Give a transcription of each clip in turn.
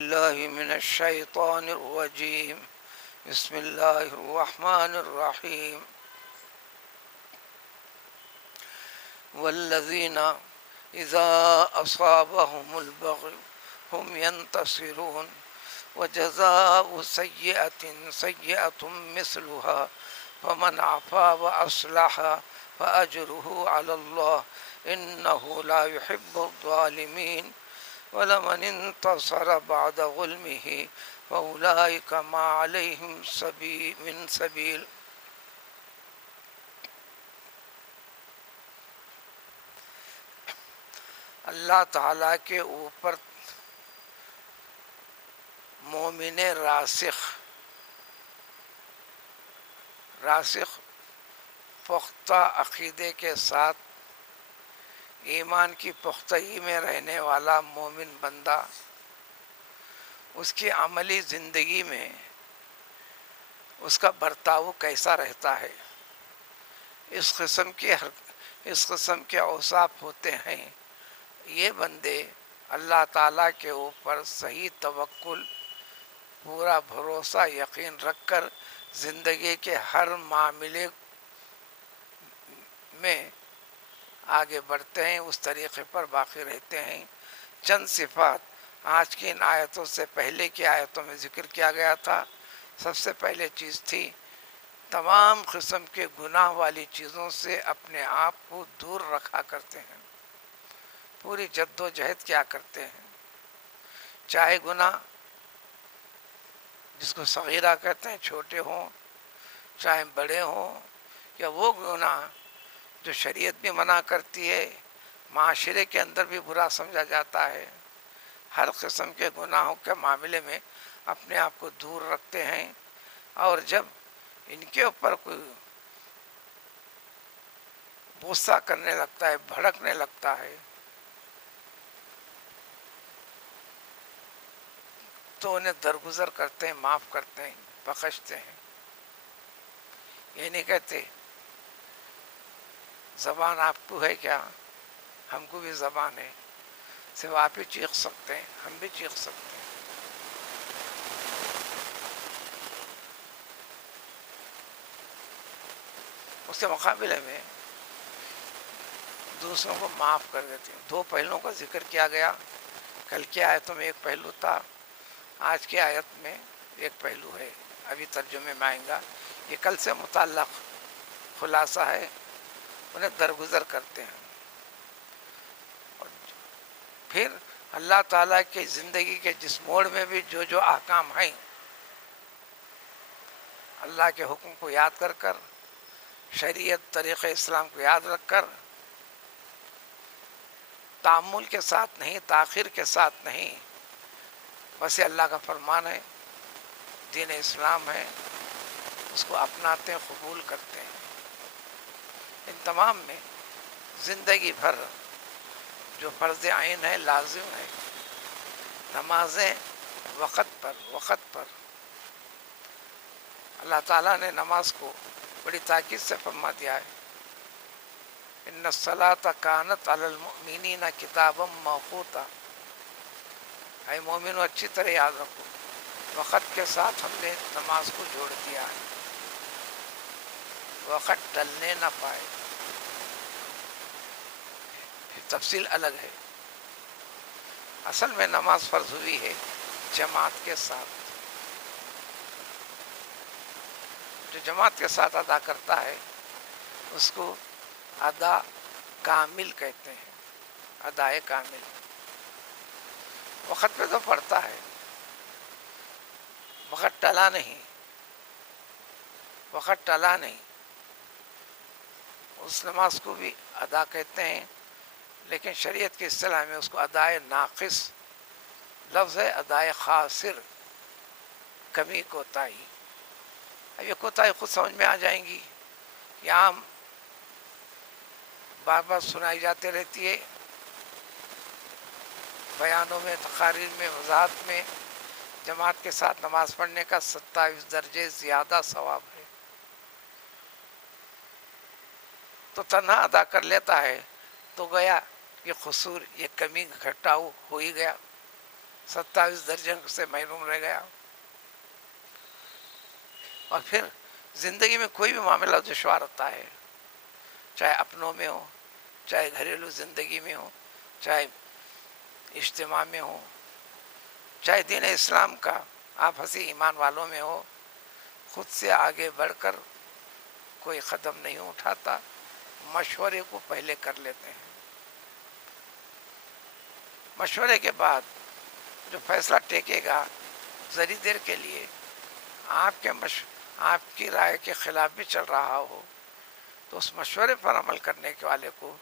الله من الشيطان الرجيم. بسم الله الرحمن الرحيم. والذين إذا أصابهم البغي هم ينتصرون وجزاء سيئة سيئة مثلها فمن عفا وأصلح فأجره على الله إنه لا يحب الظالمين ولمن انتصر بعد ظلمه فأولئك ما عليهم من سبيل. اللہ تعالیٰ کے اوپر مومن راسخ پختہ عقیدے کے ساتھ ایمان کی پختگی میں رہنے والا مومن بندہ اس کی عملی زندگی میں اس کا برتاؤ کیسا رہتا ہے، اس قسم کے اوصاف ہوتے ہیں. یہ بندے اللہ تعالیٰ کے اوپر صحیح توکل، پورا بھروسہ، یقین رکھ کر زندگی کے ہر معاملے میں آگے بڑھتے ہیں، اس طریقے پر باقی رہتے ہیں. چند صفات آج کی ان آیتوں سے پہلے کی آیتوں میں ذکر کیا گیا تھا. سب سے پہلے چیز تھی تمام قسم کے گناہ والی چیزوں سے اپنے آپ کو دور رکھا کرتے ہیں، پوری جد و جہد کیا کرتے ہیں. چاہے گناہ جس کو صغیرہ کہتے ہیں چھوٹے ہوں، چاہے بڑے ہوں، یا وہ گناہ جو شریعت بھی منع کرتی ہے، معاشرے کے اندر بھی برا سمجھا جاتا ہے. ہر قسم کے گناہوں کے معاملے میں اپنے آپ کو دور رکھتے ہیں، اور جب ان کے اوپر کوئی غصہ کرنے لگتا ہے، بھڑکنے لگتا ہے، تو انہیں درگزر کرتے ہیں، معاف کرتے ہیں، بخشتے ہیں. یہ نہیں کہتے زبان آپ کو ہے کیا، ہم کو بھی زبان ہے، صرف آپ ہی چیخ سکتے ہیں، ہم بھی چیخ سکتے ہیں. اس کے مقابلے میں دوسروں کو معاف کر دیتے ہیں. دو پہلوؤں کا ذکر کیا گیا. کل کی آیتوں میں ایک پہلو تھا، آج کی آیت میں ایک پہلو ہے، ابھی ترجمے میں آئیں گا. یہ کل سے متعلق خلاصہ ہے. انہیں درگزر کرتے ہیں. اور پھر اللہ تعالیٰ کی زندگی کے جس موڑ میں بھی جو احکام ہیں، اللہ کے حکم کو یاد کر کر، شریعت طریقہ اسلام کو یاد رکھ کر، تعامل کے ساتھ نہیں، تاخیر کے ساتھ نہیں، بس یہ اللہ کا فرمان ہے، دین اسلام ہے، اس کو اپناتے ہیں، قبول کرتے ہیں. ان تمام میں زندگی بھر جو فرض عین ہے، لازم ہے، نمازیں وقت پر. اللہ تعالیٰ نے نماز کو بڑی تاکید سے فرما دیا ہے، ان الصلاۃ کانت علی المؤمنین کتابا موقوتا. اے مومنو اچھی طرح یاد رکھو، وقت کے ساتھ ہم نے نماز کو جوڑ دیا ہے، وقت ٹلنے نہ پائے. تفصیل الگ ہے. اصل میں نماز فرض ہوئی ہے جماعت کے ساتھ. جو جماعت کے ساتھ ادا کرتا ہے اس کو ادا کامل کہتے ہیں، ادائے کامل. وقت پہ تو پڑھتا ہے، وقت ٹلا نہیں، اس نماز کو بھی ادا کہتے ہیں، لیکن شریعت کی اصطلاح میں اس کو ادائے ناقص لفظ ہے، ادائے خاسر، کمی کوتاہی. اب یہ کوتاہی خود سمجھ میں آ جائیں گی. یہ عام بار بار سنائی جاتی رہتی ہے، بیانوں میں، تقاریر میں، وضاحت میں. جماعت کے ساتھ نماز پڑھنے کا 27 درجے زیادہ ثواب ہے. تو تنہا ادا کر لیتا ہے تو گیا یہ قصور، یہ کمی گھٹاؤ ہو ہی گیا. 27 درجن سے محروم رہ گیا. اور پھر زندگی میں کوئی بھی معاملہ دشوار ہوتا ہے، چاہے اپنوں میں ہو، چاہے گھریلو زندگی میں ہو، چاہے اجتماع میں ہو، چاہے دین اسلام کا آپسی ایمان والوں میں ہو، خود سے آگے بڑھ کر کوئی قدم نہیں اٹھاتا، مشورے کو پہلے کر لیتے ہیں. مشورے کے بعد جو فیصلہ ٹیکے گا ذری دیر کے لیے آپ کی رائے کے خلاف بھی چل رہا ہو، تو اس مشورے پر عمل کرنے کے والے کو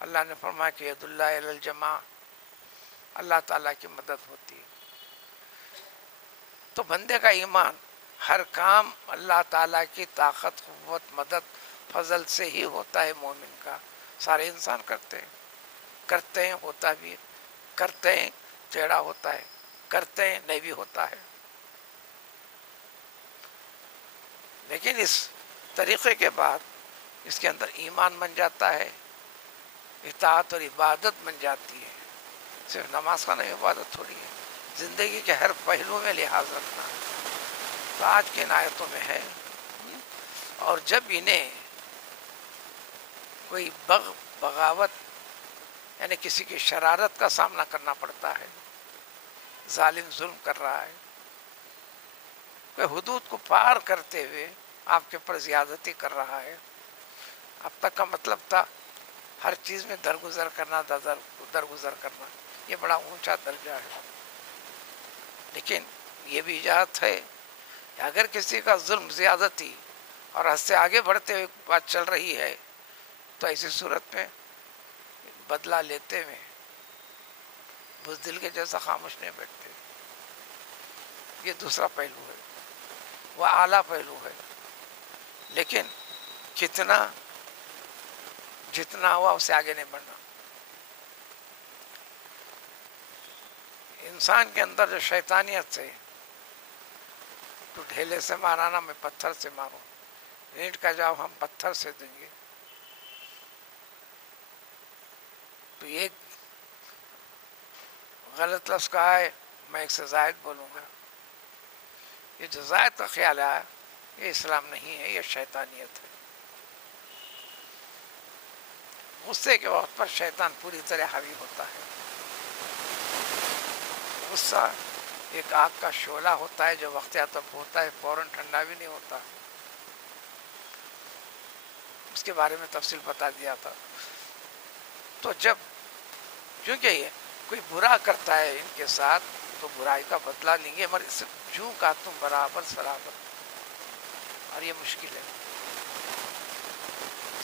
اللہ نے فرمایا کہ ید اللہ علی الجماع، اللہ تعالیٰ کی مدد ہوتی ہے. تو بندے کا ایمان ہر کام اللہ تعالیٰ کی طاقت، قوت، مدد، فضل سے ہی ہوتا ہے. مومن کا سارے انسان کرتے ہیں ہوتا بھی ہے، کرتے ہیں ٹیڑھا ہوتا ہے، کرتے ہیں نہیں بھی ہوتا ہے. لیکن اس طریقے کے بعد اس کے اندر ایمان بن جاتا ہے، اطاعت اور عبادت بن جاتی ہے. صرف نماز کا نہیں، عبادت تھوڑی ہے، زندگی کے ہر پہلو میں لحاظ رکھنا. تو آج کی ان آیتوں میں ہے، اور جب انہیں کوئی بغاوت یعنی کسی کی شرارت کا سامنا کرنا پڑتا ہے، ظالم ظلم کر رہا ہے، کوئی حدود کو پار کرتے ہوئے آپ کے اوپر زیادتی کر رہا ہے. اب تک کا مطلب تھا ہر چیز میں درگزر کرنا، درگزر کرنا، یہ بڑا اونچا درجہ ہے. لیکن یہ بھی اجازت ہے کہ اگر کسی کا ظلم، زیادتی اور حد سے آگے بڑھتے ہوئے بات چل رہی ہے، تو ایسی صورت میں بدلہ لیتے ہوئے بزدل کے جیسا خاموش نہیں بیٹھتے. یہ دوسرا پہلو ہے، وہ اعلیٰ پہلو ہے. لیکن جتنا ہوا اس سے آگے نہیں بڑھنا. انسان کے اندر جو شیطانیت سے تو ڈھیلے سے مارانا، میں پتھر سے ماروں، اینٹ کا جواب ہم پتھر سے دیں گے. تو ایک غلط لفظ کہا ہے، میں ایک سے زائد بولوں گا. یہ جو زائد کا خیال ہے یہ اسلام نہیں ہے، یہ شیطانیت ہے. غصے کے وقت پر شیطان پوری طرح حاوی ہوتا ہے. غصہ ایک آگ کا شعلہ ہوتا ہے جو وقت تب ہوتا ہے، فوراً ٹھنڈا بھی نہیں ہوتا. اس کے بارے میں تفصیل بتا دیا تھا. تو چونکہ یہ کوئی برا کرتا ہے ان کے ساتھ تو برائی کا بدلہ لیں گے، مگر جوں کا تم برابر سرابر، اور یہ مشکل ہے.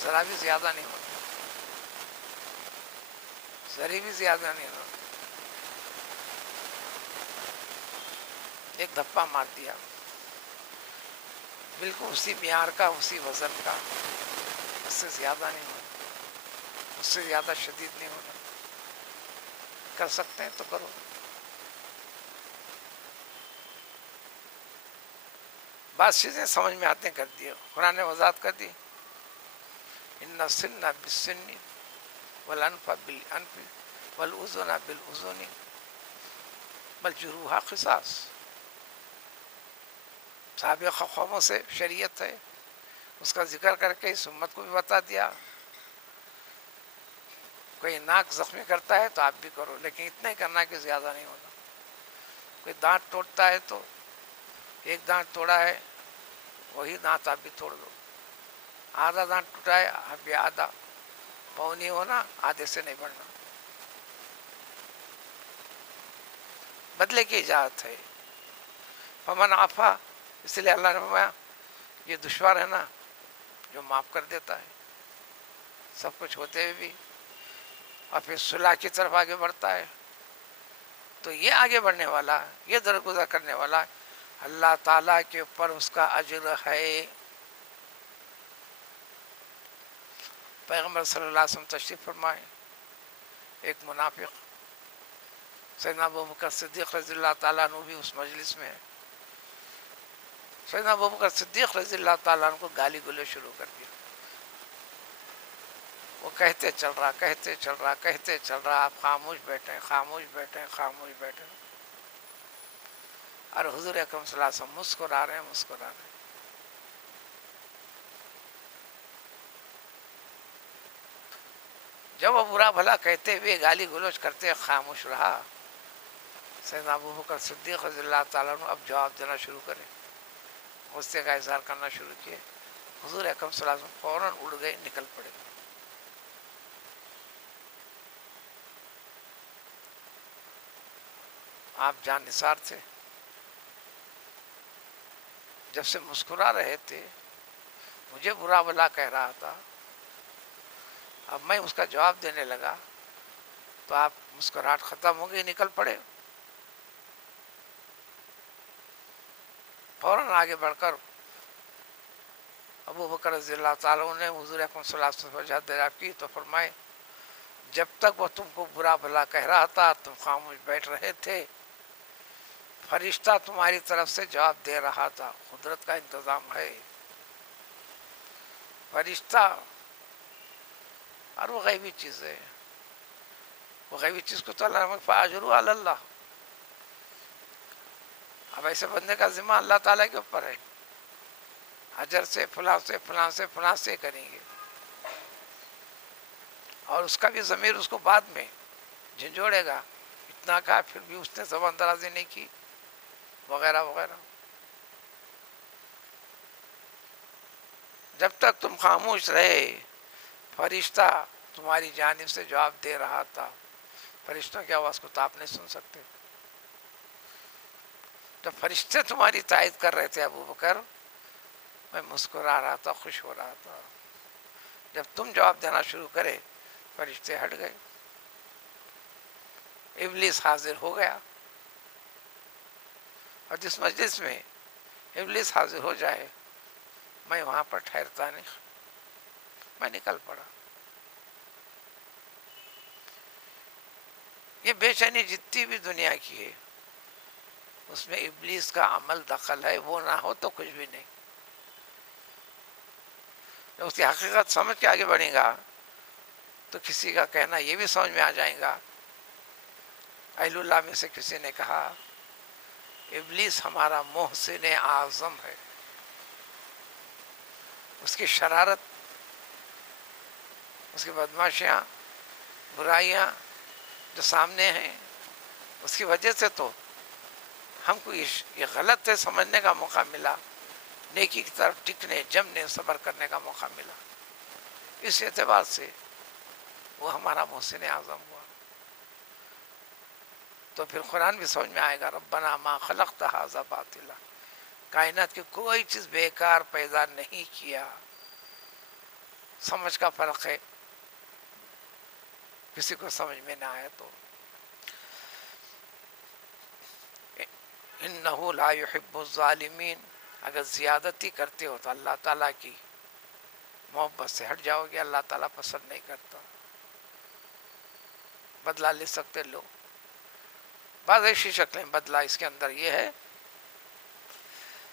ذرا بھی زیادہ نہیں ہوتا، ذرا بھی زیادہ نہیں ہوتا. ایک دھپا مار دیا، بالکل اسی معیار کا، اسی وزن کا، اس سے زیادہ نہیں ہونا، اس سے زیادہ شدید نہیں ہونا. کر سکتے ہیں تو کرو. بعض چیزیں سمجھ میں آتے ہیں کر دی، قرآن نے وضاحت کر دی، ان السن بالسن والانف بالانف والاذن بالاذن والجروح قصاص. سابقہ قوموں سے شریعت ہے، اس کا ذکر کر کے اس امت کو بھی بتا دیا. کوئی ناک زخمی کرتا ہے تو آپ بھی کرو، لیکن اتنا ہی کرنا کہ زیادہ نہیں ہونا. کوئی دانت توڑتا ہے تو ایک دانت توڑا ہے وہی دانت آپ بھی توڑ دو. آدھا دانت ٹوٹا ہے آپ بھی آدھا، پاؤں نہیں ہونا، آدھے سے نہیں بڑھنا. بدلے کی اجازت ہے. فمن عفا، اس لیے اللہ نے فرمایا یہ دشوار ہے نا جو معاف کر دیتا ہے سب کچھ ہوتے ہوئے بھی، اور پھر صلح کی طرف آگے بڑھتا ہے. تو یہ آگے بڑھنے والا، یہ درگزر کرنے والا، اللہ تعالیٰ کے اوپر اس کا اجر ہے. پیغمبر صلی اللہ علیہ وسلم تشریف فرمائے، ایک منافق سیدنا ابوبکر صدیق رضی اللہ تعالیٰ عنہ بھی اس مجلس میں ہے. سیدنا ابوبکر صدیق رضی اللہ تعالیٰ عنہ کو گالی گلوچ شروع کر دیا. وہ کہتے چل رہا، آپ خاموش بیٹھیں، خاموش بیٹھیں، خاموش بیٹھیں. اور حضور اکرم صلی اللہ علیہ وسلم مسکرا رہے ہیں مسکرا رہے ہیں. جب وہ برا بھلا کہتے ہوئے گالی گلوچ کرتے خاموش رہا، سیدنا ابو بکر صدیق رضی اللہ تعالیٰ عنہ اب جواب دینا شروع کرے، غصے کا اظہار کرنا شروع کیے. حضور اکرم صلی اللہ علیہ وسلم فوراً اڑ گئے، نکل پڑے. آپ جان نثار تھے، جب سے مسکرا رہے تھے، مجھے برا بھلا کہہ رہا تھا، اب میں اس کا جواب دینے لگا تو آپ مسکراہٹ ختم ہو گئی، نکل پڑے. فوراً آگے بڑھ کر ابو بکر رضی اللہ تعالیٰ نے حضور اکرم صلی اللہ علیہ وسلم سے دریافت کی تو فرمائے جب تک وہ تم کو برا بھلا کہہ رہا تھا تم خاموش بیٹھ رہے تھے، فرشتہ تمہاری طرف سے جواب دے رہا تھا. قدرت کا انتظام ہے. فرشتہ اور وہ غیبی چیز ہے، وہ غیبی چیز کو تو اللہ فاجروا علی اللہ. اب ایسے بندے کا ذمہ اللہ تعالیٰ کے اوپر ہے، اجر سے فلاں سے فلاں سے فلاں سے کریں گے، اور اس کا بھی ضمیر اس کو بعد میں جھنجھوڑے گا، اتنا کہا پھر بھی اس نے زبان درازی نہیں کی وغیرہ وغیرہ. جب تک تم خاموش رہے فرشتہ تمہاری جانب سے جواب دے رہا تھا. فرشتوں کی آواز کو تو آپ نہیں سن سکتے. جب فرشتے تمہاری تائید کر رہے تھے ابو بکر، میں مسکرا رہا تھا، خوش ہو رہا تھا. جب تم جواب دینا شروع کرے فرشتے ہٹ گئے، ابلیس حاضر ہو گیا. اور جس مجلس میں ابلیس حاضر ہو جائے میں وہاں پر ٹھہرتا نہیں، میں نکل پڑا. یہ بے چینی جتنی بھی دنیا کی ہے اس میں ابلیس کا عمل دخل ہے، وہ نہ ہو تو کچھ بھی نہیں. جب اس کی حقیقت سمجھ کے آگے بڑھے گا تو کسی کا کہنا یہ بھی سمجھ میں آ جائے گا. اہل اللہ میں سے کسی نے کہا ابلیس ہمارا محسن اعظم ہے. اس کی شرارت، اس کی بدماشیاں، برائیاں جو سامنے ہیں، اس کی وجہ سے تو ہم کو یہ غلط ہے سمجھنے کا موقع ملا، نیکی کی طرف ٹکنے جمنے صبر کرنے کا موقع ملا. اس اعتبار سے وہ ہمارا محسن اعظم ہوا. تو پھر قرآن بھی سمجھ میں آئے گا ربنا ما خلقت ھذا باطلا، کائنات کی کوئی چیز بیکار پیدا نہیں کیا. سمجھ کا فرق ہے، کسی کو سمجھ میں نہ آئے تو انہ لا یحب الظالمین. اگر زیادتی کرتے ہو تو اللہ تعالیٰ کی محبت سے ہٹ جاؤ گے، اللہ تعالیٰ پسند نہیں کرتا. بدلہ لے سکتے لو، بعض ایسی شکلیں بدلہ اس کے اندر یہ ہے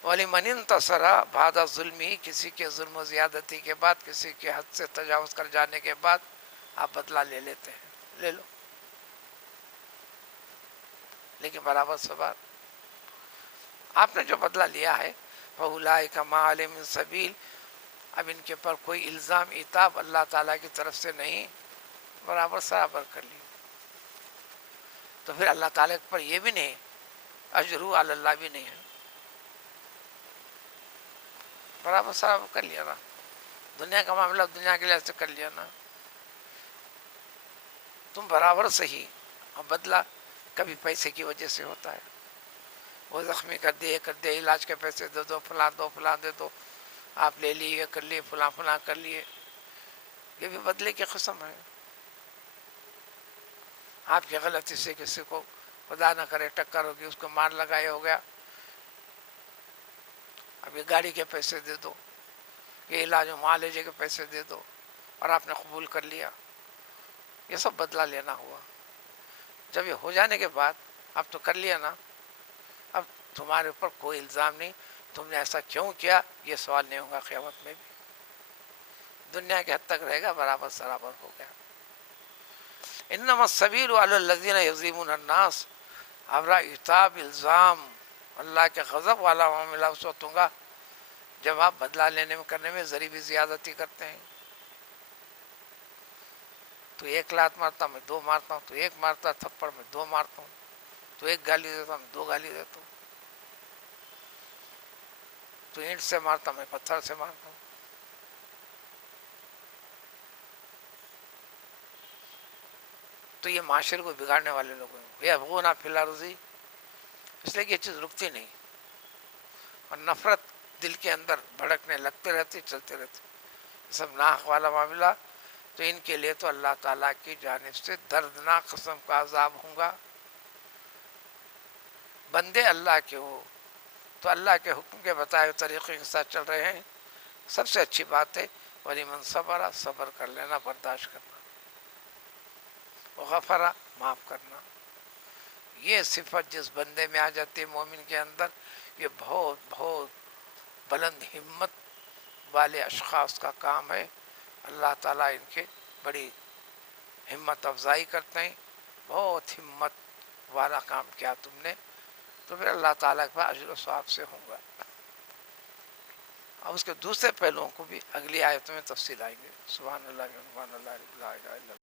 وَلِمَنِ انْتَصَرَ بَعْدَ ظُلْمِهِ، کسی کے ظلم و زیادتی کے بعد، کسی کے حد سے تجاوز کر جانے کے بعد آپ بدلہ لے لیتے ہیں، لے لو، لیکن برابر صبر. آپ نے جو بدلہ لیا ہے فَأُولَٰئِكَ مَا عَلَيْهِم مِّن سَبِيلٍ، اب ان کے پر کوئی الزام عتاب اللہ تعالیٰ کی طرف سے نہیں، برابر سرابر کر لی. تو پھر اللہ تعالیٰ پر یہ بھی نہیں، اجرو علی اللہ بھی نہیں ہے، برابر سرابر کر لیا نا. دنیا کا معاملہ دنیا کے لحاظ سے کر لیا نا، تم برابر صحیح. اور بدلہ کبھی پیسے کی وجہ سے ہوتا ہے، وہ زخمی کر دے علاج کے پیسے دے دو، فلاں دو فلاں دے دو، آپ لے لیے کر لیے فلاں فلاں کر لیے، یہ بھی بدلے کی قسم ہے. آپ کی غلطی سے کسی کو خدا نہ کرے ٹکر ہوگی، اس کو مار لگائے ہو گیا، اب یہ گاڑی کے پیسے دے دو، یہ علاج و معالجے کے پیسے دے دو، اور آپ نے قبول کر لیا. یہ سب بدلہ لینا ہوا. جب یہ ہو جانے کے بعد اب تو کر لیا نا، اب تمہارے اوپر کوئی الزام نہیں، تم نے ایسا کیوں کیا یہ سوال نہیں ہوگا قیامت میں بھی. دنیا کے حد تک رہے گا، برابر سرابر ہو گیا. انما السبیل علی الذین یظلمون الناس، ابرا عتاب الزام اللہ کے غضب والا معاملہ اس وقت ہوگا جب آپ بدلہ لینے میں کرنے میں ذری بھی زیادتی کرتے ہیں. تو ایک لات مارتا میں دو مارتا ہوں، تو ایک مارتا تھپڑ میں دو مارتا ہوں، تو ایک گالی دیتا ہوں میں دو گالی دیتا ہوں، تو اینٹ سے مارتا میں پتھر سے مارتا ہوں. تو یہ معاشرے کو بگاڑنے والے لوگ ہیں. یہ وہ نہ فی اس لیے کہ یہ چیز رکتی نہیں، اور نفرت دل کے اندر بھڑکنے لگتے رہتی، چلتے رہتے. یہ سب ناحق والا معاملہ، تو ان کے لیے تو اللہ تعالیٰ کی جانب سے دردناک قسم کا عذاب ہوں گا. بندے اللہ کے ہو تو اللہ کے حکم کے بتائے ہوئے طریقے کے ساتھ چل رہے ہیں، سب سے اچھی بات ہے. وَلِمَنْ صَبَرَ، صبر کر لینا، برداشت کرنا. وغفرا، معاف کرنا. یہ صفت جس بندے میں آ جاتی ہے مومن کے اندر، یہ بہت بہت بلند ہمت والے اشخاص کا کام ہے. اللہ تعالیٰ ان کے بڑی ہمت افزائی کرتے ہیں. بہت ہمت والا کام کیا تم نے، تو پھر اللہ تعالیٰ کے پاس اجر و ثواب سے ہوں گا. اب اس کے دوسرے پہلوؤں کو بھی اگلی آیتوں میں تفصیل آئیں گے. سبحان اللہ، سبحان اللہ، لا الہ الا اللہ.